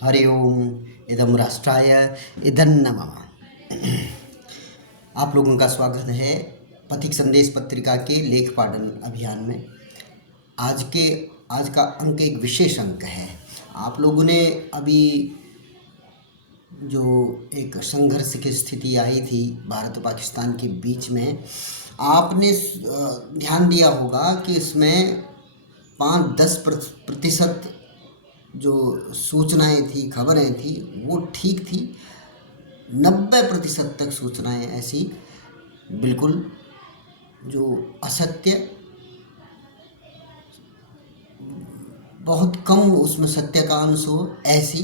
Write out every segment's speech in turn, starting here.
हरि ओम इदं राष्ट्राय इदं नमः। आप लोगों का स्वागत है पथिक संदेश पत्रिका के लेख पाठन अभियान में। आज का अंक एक विशेष अंक है। आप लोगों ने अभी जो एक संघर्ष की स्थिति आई थी भारत और पाकिस्तान के बीच में, आपने ध्यान दिया होगा कि इसमें 5-10% जो सूचनाएं थी, खबरें थी, वो ठीक थी। 90% तक सूचनाएं ऐसी बिल्कुल जो असत्य, बहुत कम उसमें सत्य का अंश हो ऐसी,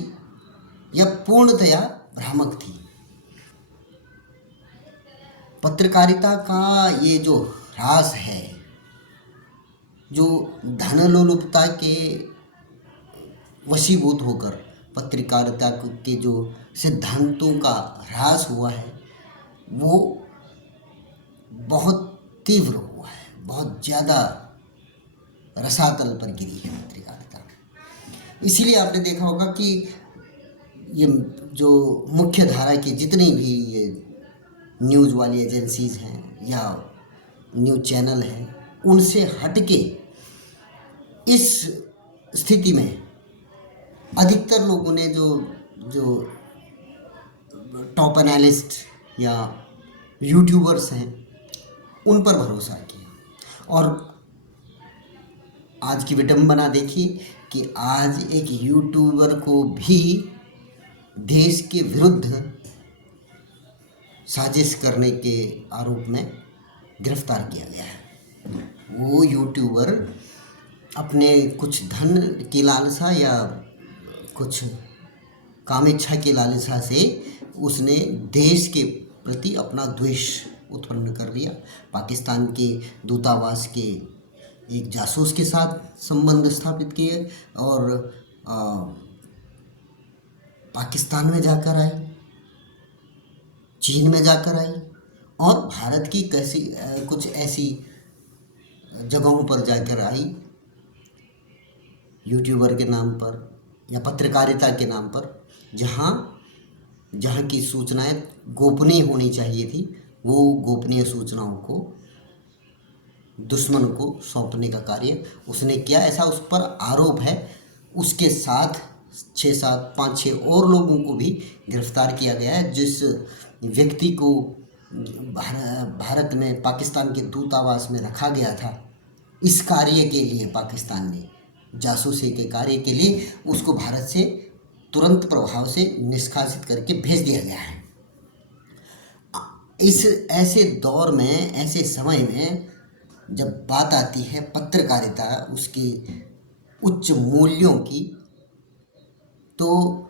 या पूर्णतया भ्रामक थी। पत्रकारिता का ये जो ह्रास है, जो धनलोलुपता के वशीभूत होकर पत्रकारिता के जो सिद्धांतों का ह्रास हुआ है, वो बहुत तीव्र हुआ है, बहुत ज़्यादा रसातल पर गिरी है पत्रकारिता। इसीलिए आपने देखा होगा कि ये जो मुख्य धारा की जितनी भी ये न्यूज़ वाली एजेंसीज़ हैं या न्यूज़ चैनल हैं, उनसे हटके इस स्थिति में अधिकतर लोगों ने जो टॉप एनालिस्ट या यूट्यूबर्स हैं, उन पर भरोसा किया। और आज की विडंबना देखिए कि आज एक यूट्यूबर को भी देश के विरुद्ध साजिश करने के आरोप में गिरफ्तार किया गया है। वो यूट्यूबर अपने कुछ धन की लालसा या कुछ कामेच्छा की लालसा से उसने देश के प्रति अपना द्वेष उत्पन्न कर लिया। पाकिस्तान के दूतावास के एक जासूस के साथ संबंध स्थापित किए और पाकिस्तान में जाकर आई, चीन में जाकर आई, और भारत की कुछ ऐसी जगहों पर जाकर आई यूट्यूबर के नाम पर या पत्रकारिता के नाम पर, जहाँ की सूचनाएं गोपनीय होनी चाहिए थी, वो गोपनीय सूचनाओं को दुश्मन को सौंपने का कार्य उसने किया, ऐसा उस पर आरोप है। उसके साथ 5-6 और लोगों को भी गिरफ्तार किया गया है। जिस व्यक्ति को भारत में पाकिस्तान के दूतावास में रखा गया था इस कार्य के लिए, पाकिस्तान ने जासूसी के कार्य के लिए उसको भारत से तुरंत प्रभाव से निष्कासित करके भेज दिया गया है। इस ऐसे दौर में, ऐसे समय में जब बात आती है पत्रकारिता, उसके उच्च मूल्यों की, तो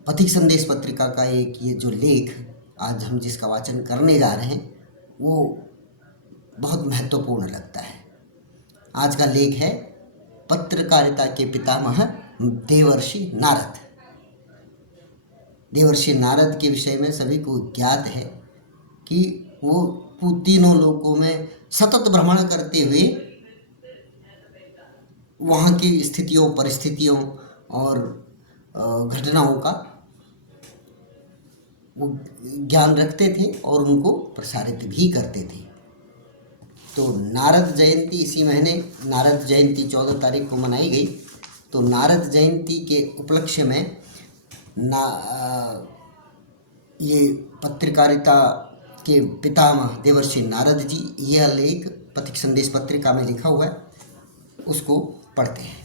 पथिक संदेश पत्रिका का एक ये जो लेख आज हम जिसका वाचन करने जा रहे हैं, वो बहुत महत्वपूर्ण लगता है। आज का लेख है पत्रकारिता के पितामह देवर्षि नारद। देवर्षि नारद के विषय में सभी को ज्ञात है कि वो तीनों लोकों में सतत भ्रमण करते हुए वहाँ की स्थितियों, परिस्थितियों और घटनाओं का वो ज्ञान रखते थे और उनको प्रसारित भी करते थे। तो नारद जयंती इसी महीने, नारद जयंती 14 तारीख को मनाई गई। तो नारद जयंती के उपलक्ष्य में ये पत्रकारिता के पितामह देवर्षि नारद जी, यह लेख पथिक संदेश पत्रिका में लिखा हुआ है, उसको पढ़ते हैं।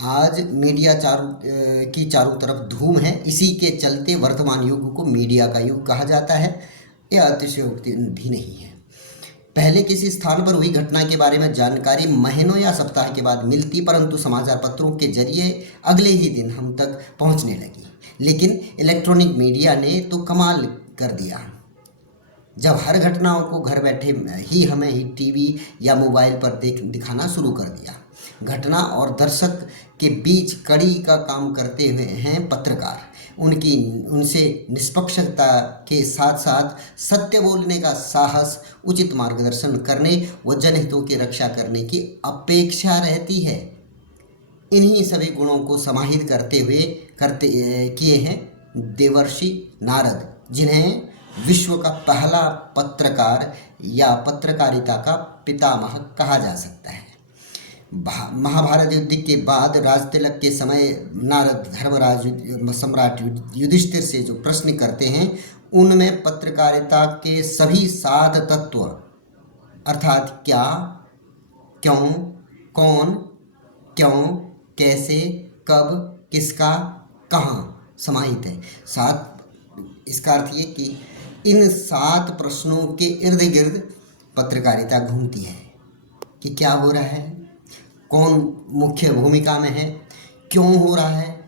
आज मीडिया की चारों तरफ धूम है। इसी के चलते वर्तमान युग को मीडिया का युग कहा जाता है। यह अतिशयोक्ति भी नहीं है। पहले किसी स्थान पर हुई घटना के बारे में जानकारी महीनों या सप्ताह के बाद मिलती, परंतु समाचार पत्रों के जरिए अगले ही दिन हम तक पहुंचने लगी। लेकिन इलेक्ट्रॉनिक मीडिया ने तो कमाल कर दिया, जब हर घटनाओं को घर बैठे ही हमें ही टीवी या मोबाइल पर दिखाना शुरू कर दिया। घटना और दर्शक के बीच कड़ी का काम करते हुए हैं पत्रकार। उनसे निष्पक्षता के साथ साथ सत्य बोलने का साहस, उचित मार्गदर्शन करने व जनहितों की रक्षा करने की अपेक्षा रहती है। इन्हीं सभी गुणों को समाहित करते हुए किए हैं देवर्षि नारद, जिन्हें विश्व का पहला पत्रकार या पत्रकारिता का पितामह कहा जा सकता है। महाभारत युद्ध के बाद राजतिलक के समय नारद धर्मराज सम्राट युधिष्ठिर से जो प्रश्न करते हैं, उनमें पत्रकारिता के सभी 7 तत्व अर्थात क्या, क्यों, कौन, क्यों, कैसे, कब, किसका, कहाँ समाहित है। 7 इसका अर्थ ये कि इन 7 प्रश्नों के इर्द गिर्द पत्रकारिता घूमती है कि क्या हो रहा है, कौन मुख्य भूमिका में है, क्यों हो रहा है,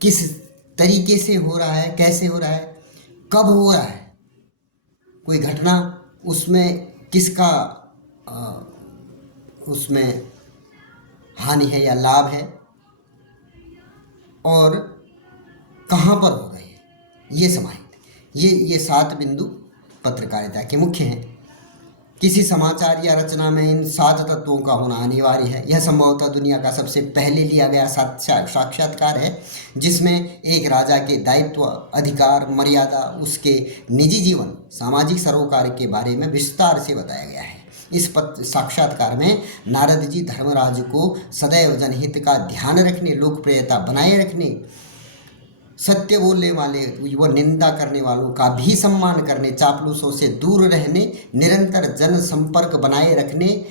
किस तरीके से हो रहा है, कैसे हो रहा है, कब हो रहा है, कोई घटना उसमें किसका उसमें हानि है या लाभ है, और कहाँ पर हो रही है, ये समाहित। ये 7 बिंदु पत्रकारिता के मुख्य हैं। किसी समाचार या रचना में इन 7 तत्वों का होना अनिवार्य है। यह संभवतः दुनिया का सबसे पहले लिया गया साक्षात्कार है, जिसमें एक राजा के दायित्व, अधिकार, मर्यादा, उसके निजी जीवन, सामाजिक सरोकार के बारे में विस्तार से बताया गया है। इस साक्षात्कार में नारद जी धर्मराज को सदैव जनहित का ध्यान रखने, लोकप्रियता बनाए रखने, सत्य बोलने वाले व निंदा करने वालों का भी सम्मान करने, चापलूसों से दूर रहने, निरंतर जन संपर्क बनाए रखने,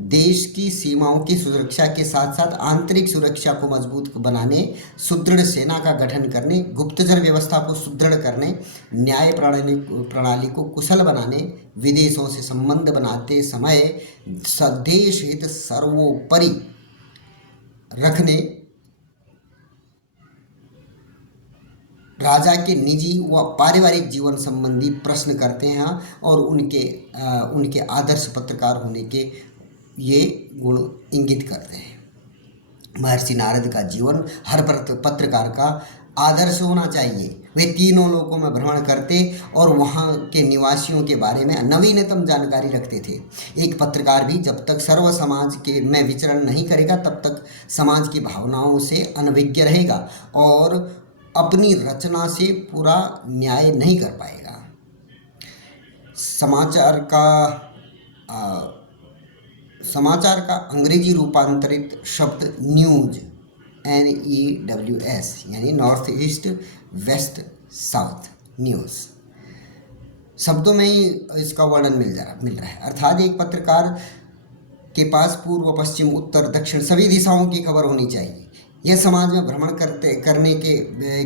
देश की सीमाओं की सुरक्षा के साथ साथ आंतरिक सुरक्षा को मजबूत बनाने, सुदृढ़ सेना का गठन करने, गुप्तचर व्यवस्था को सुदृढ़ करने, न्याय प्रणाली को कुशल बनाने, विदेशों से संबंध बनाते समय स्वदेश हित सर्वोपरि रखने, राजा के निजी व पारिवारिक जीवन संबंधी प्रश्न करते हैं और उनके आदर्श पत्रकार होने के ये गुण इंगित करते हैं। महर्षि नारद का जीवन हर पत्रकार का आदर्श होना चाहिए। वे तीनों लोकों में भ्रमण करते और वहाँ के निवासियों के बारे में नवीनतम जानकारी रखते थे। एक पत्रकार भी जब तक सर्व समाज के में विचरण नहीं करेगा, तब तक समाज की भावनाओं से अनभिज्ञ रहेगा और अपनी रचना से पूरा न्याय नहीं कर पाएगा। समाचार का अंग्रेजी रूपांतरित शब्द न्यूज, NEWS, यानी north east west south news शब्दों में ही इसका वर्णन मिल रहा है। अर्थात एक पत्रकार के पास पूर्व, पश्चिम, उत्तर, दक्षिण सभी दिशाओं की खबर होनी चाहिए। यह समाज में भ्रमण करने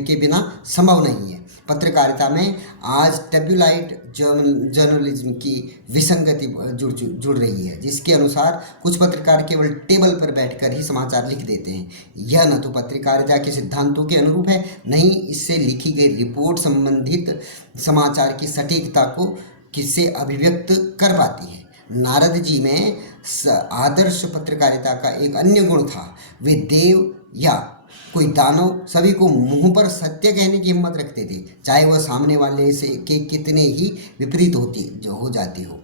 के बिना संभव नहीं है। पत्रकारिता में आज टैब्यूलाइड जर्नलिज्म की विसंगति जुड़ रही है, जिसके अनुसार कुछ पत्रकार केवल टेबल पर बैठकर ही समाचार लिख देते हैं। यह न तो पत्रकारिता के सिद्धांतों के अनुरूप है, न ही इससे लिखी गई रिपोर्ट संबंधित समाचार की सटीकता को किससे अभिव्यक्त कर पाती है। नारद जी में आदर्श पत्रकारिता का एक अन्य गुण था। वे देव या कोई दानव सभी को मुंह पर सत्य कहने की हिम्मत रखते थे, चाहे वह सामने वाले से के कितने ही विपरीत हो जाती हो।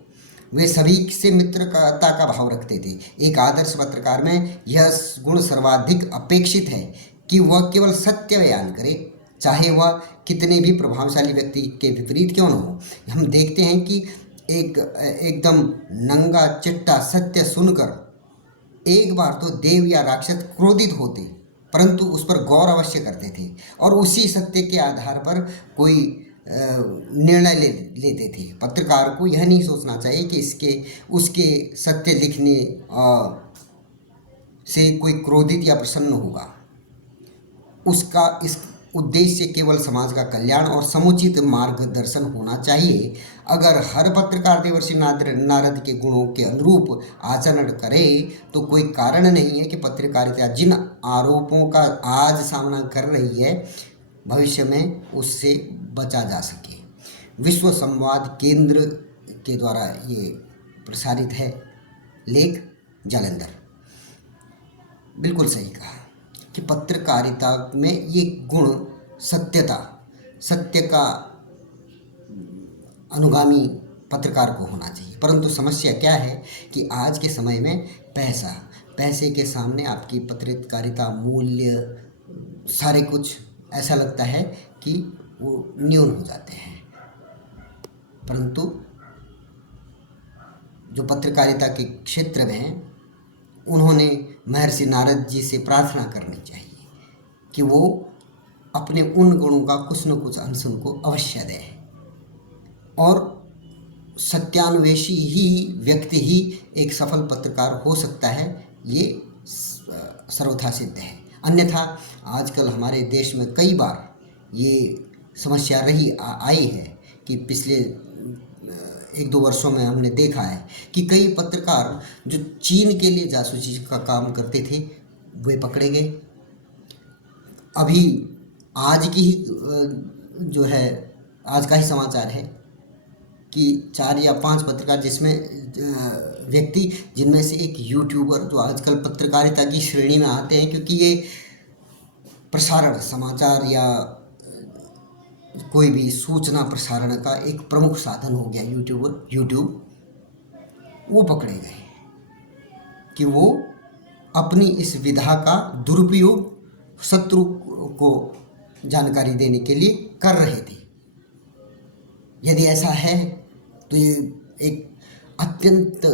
वे सभी से मित्रता का भाव रखते थे। एक आदर्श पत्रकार में यह गुण सर्वाधिक अपेक्षित है कि वह केवल सत्य बयान करे, चाहे वह कितने भी प्रभावशाली व्यक्ति के विपरीत क्यों न हो। हम देखते हैं कि एकदम नंगा चिट्टा सत्य सुनकर एक बार तो देव या राक्षस क्रोधित होते, परंतु उस पर गौर अवश्य करते थे और उसी सत्य के आधार पर कोई निर्णय लेते थे। पत्रकार को यह नहीं सोचना चाहिए कि उसके सत्य लिखने से कोई क्रोधित या प्रसन्न होगा। उसका इस उद्देश्य केवल समाज का कल्याण और समुचित मार्गदर्शन होना चाहिए। अगर हर पत्रकार देवर्षि नारद के गुणों के अनुरूप आचरण करे तो कोई कारण नहीं है कि पत्रकारिता जिन आरोपों का आज सामना कर रही है, भविष्य में उससे बचा जा सके। विश्व संवाद केंद्र के द्वारा ये प्रसारित है लेख, जालंधर। बिल्कुल सही कहा कि पत्रकारिता में ये गुण सत्यता, सत्य का अनुगामी पत्रकार को होना चाहिए। परंतु समस्या क्या है कि आज के समय में पैसा, पैसे के सामने आपकी पत्रकारिता मूल्य सारे कुछ ऐसा लगता है कि वो न्यून हो जाते हैं। परंतु जो पत्रकारिता के क्षेत्र में हैं, उन्होंने महर्षि नारद जी से प्रार्थना करनी चाहिए कि वो अपने उन गुणों का कुछ न कुछ अंश उनको अवश्य दें। और सत्यान्वेषी ही व्यक्ति ही एक सफल पत्रकार हो सकता है, ये सर्वथा सिद्ध है। अन्यथा आजकल हमारे देश में कई बार ये समस्या आई है कि पिछले 1-2 वर्षों में हमने देखा है कि कई पत्रकार जो चीन के लिए जासूसी का काम करते थे वे पकड़े गए। अभी आज की ही जो है, आज का ही समाचार है कि 4 या 5 पत्रकार, जिसमें व्यक्ति, जिनमें से एक यूट्यूबर जो आजकल पत्रकारिता की श्रेणी में आते हैं, क्योंकि ये प्रसारण, समाचार या कोई भी सूचना प्रसारण का एक प्रमुख साधन हो गया यूट्यूब, वो पकड़े गए कि वो अपनी इस विधा का दुरुपयोग शत्रु को जानकारी देने के लिए कर रहे थे। यदि ऐसा है तो ये एक अत्यंत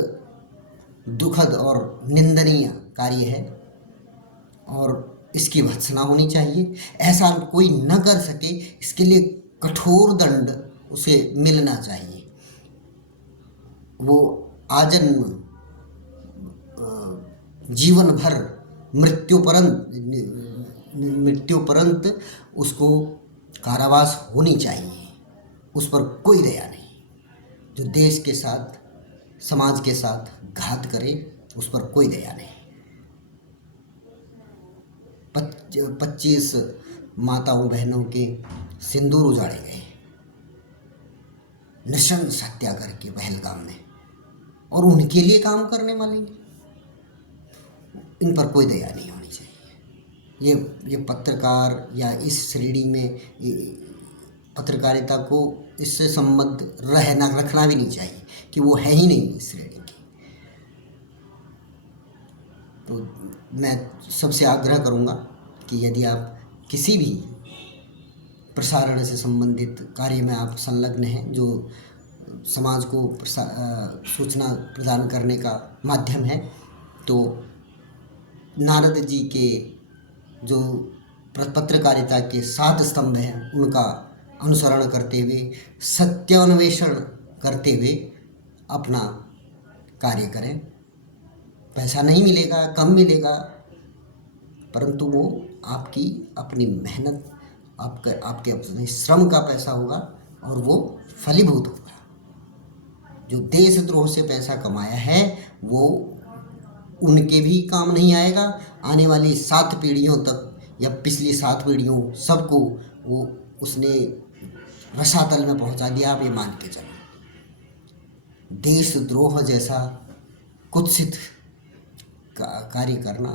दुखद और निंदनीय कार्य है और इसकी भर्त्सना होनी चाहिए। ऐसा कोई न कर सके, इसके लिए कठोर दंड उसे मिलना चाहिए। वो आजन्म, जीवन भर, मृत्युपरंत उसको कारावास होनी चाहिए। उस पर कोई दया नहीं। जो देश के साथ, समाज के साथ घात करे, उस पर कोई दया नहीं। 25 माताओं बहनों के सिंदूर उजाड़े गए नृशंस हत्याकांड के पहलगाम में, और उनके लिए काम करने वाले, इन पर कोई दया नहीं होनी चाहिए। ये पत्रकार या इस श्रेणी में पत्रकारिता को इससे संबंध रखना भी नहीं चाहिए कि वो है ही नहीं इस श्रेणी की। तो मैं सबसे आग्रह करूँगा कि यदि आप किसी भी प्रसारण से संबंधित कार्य में आप संलग्न हैं, जो समाज को सूचना प्रदान करने का माध्यम है, तो नारद जी के जो पत्रकारिता के 7 स्तंभ हैं, उनका अनुसरण करते हुए, सत्यान्वेषण करते हुए अपना कार्य करें। पैसा नहीं मिलेगा, कम मिलेगा, परंतु वो आपकी अपनी मेहनत, आपके अपने श्रम का पैसा होगा और वो फलीभूत होगा। जो देशद्रोह से पैसा कमाया है वो उनके भी काम नहीं आएगा। आने वाली 7 पीढ़ियों तक या पिछली 7 पीढ़ियों सबको वो उसने रसातल में पहुंचा दिया। आप ये मान के चलो, देशद्रोह जैसा कुत्सित कार्य करना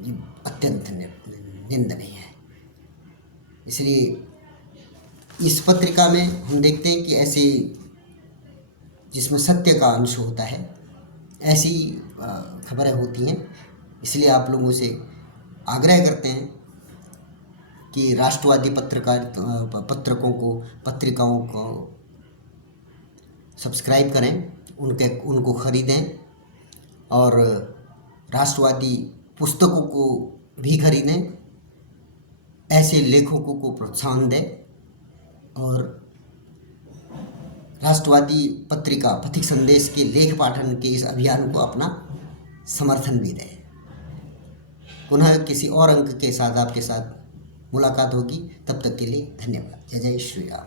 ये अत्यंत निंदनीय है। इसलिए इस पत्रिका में हम देखते हैं कि ऐसी, जिसमें सत्य का अंश होता है, ऐसी खबरें होती हैं। इसलिए आप लोगों से आग्रह करते हैं कि राष्ट्रवादी पत्रिकाओं को सब्सक्राइब करें, उनको ख़रीदें और राष्ट्रवादी पुस्तकों को भी खरीदें। ऐसे लेखकों को प्रोत्साहन दें और राष्ट्रवादी पत्रिका पथिक संदेश के लेख पाठन के इस अभियान को अपना समर्थन भी दें। पुनः किसी और अंक के साथ आपके साथ मुलाकात होगी। तब तक के लिए धन्यवाद। जय जय श्री राम।